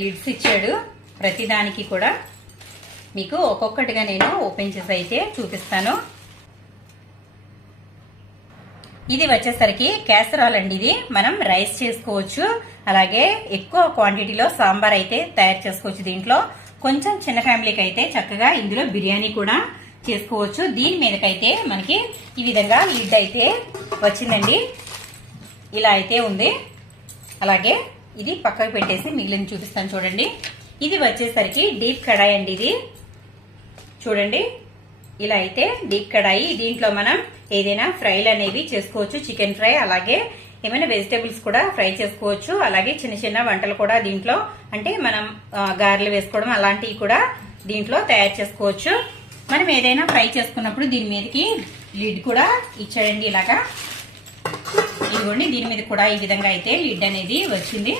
Lids ఇచ్చాడు. ప్రతిదానికి కూడా మీకు ఒక్కొక్కటిగా నేను ఓపెన్ చేసి అయితే చూపిస్తాను. ఇది వచ్చేసరికి క్యాసరాల్ అండి. ఇది మనం రైస్ చేసుకోవచ్చు, అలాగే ఎక్కువ క్వాంటిటీలో సాంబార్ అయితే తయారు చేసుకోవచ్చు. దీంట్లో కొంచెం చిన్న ఫ్యామిలీకి అయితే చక్కగా ఇందులో బిర్యానీ కూడా చేసుకోవచ్చు. దీని మీదకైతే మనకి ఈ విధంగా లిడ్ అయితే వచ్చిందండి. ఇలా అయితే ఉంది. అలాగే ఇది పక్కకు పెట్టేసి మిగిలిన చూపిస్తాను చూడండి. ఇది వచ్చేసరికి డీప్ కడాయి అండి. ఇది చూడండి, ఇలా అయితే డీప్ కడాయి. దీంట్లో మనం ఏదైనా ఫ్రైలు అనేవి చేసుకోవచ్చు, చికెన్ ఫ్రై, అలాగే ఏమైనా వెజిటేబుల్స్ కూడా ఫ్రై చేసుకోవచ్చు. అలాగే చిన్న చిన్న వంటలు కూడా దీంట్లో, అంటే మనం గారెలు వేసుకోవడం అలాంటివి కూడా దీంట్లో తయారు చేసుకోవచ్చు. మనం ఏదైనా ఫ్రై చేసుకున్నప్పుడు దీని మీదకి లిడ్ కూడా ఇచ్చాడండి. ఇలాగా ఇదిగోండి, దీని మీద కూడా ఈ విధంగా అయితే లిడ్ అనేది వచ్చింది.